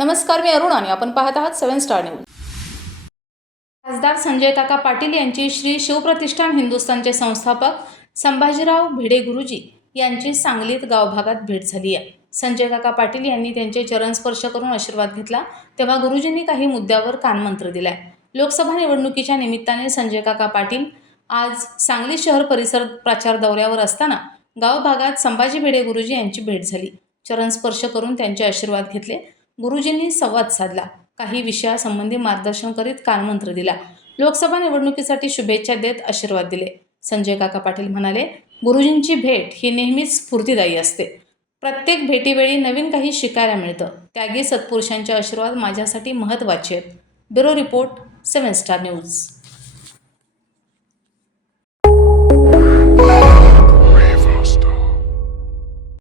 नमस्कार मी अरुण आणि आपण पाहत आहात सेवन स्टार न्यूज. खासदार संजय काका पाटील यांची श्री शिवप्रतिष्ठान हिंदुस्थानचे संस्थापक संभाजीराव भिडे गुरुजी यांची सांगलीत गावभागात भेट झाली आहे. संजय काका पाटील यांनी त्यांचे चरण स्पर्श करून आशीर्वाद घेतला तेव्हा गुरुजींनी काही मुद्द्यावर कानमंत्र दिलाय. लोकसभा निवडणुकीच्या निमित्ताने संजय काका पाटील आज सांगली शहर परिसर प्रचार दौऱ्यावर असताना गाव भागात संभाजी भिडे गुरुजी यांची भेट झाली. चरण स्पर्श करून त्यांचे आशीर्वाद घेतले गुरुजींनी संवाद साधला. काही विषयासंबंधी मार्गदर्शन करीत कानमंत्र दिला. लोकसभा निवडणुकीसाठी शुभेच्छा देत आशीर्वाद दिले. संजय काका पाटील म्हणाले गुरुजींची भेट ही नेहमीच स्फूर्तीदायी असते. प्रत्येक भेटीवेळी नवीन काही शिकायला मिळतं. त्यागी सत्पुरुषांचे आशीर्वाद माझ्यासाठी महत्त्वाचे आहेत. Bureau report seven star news.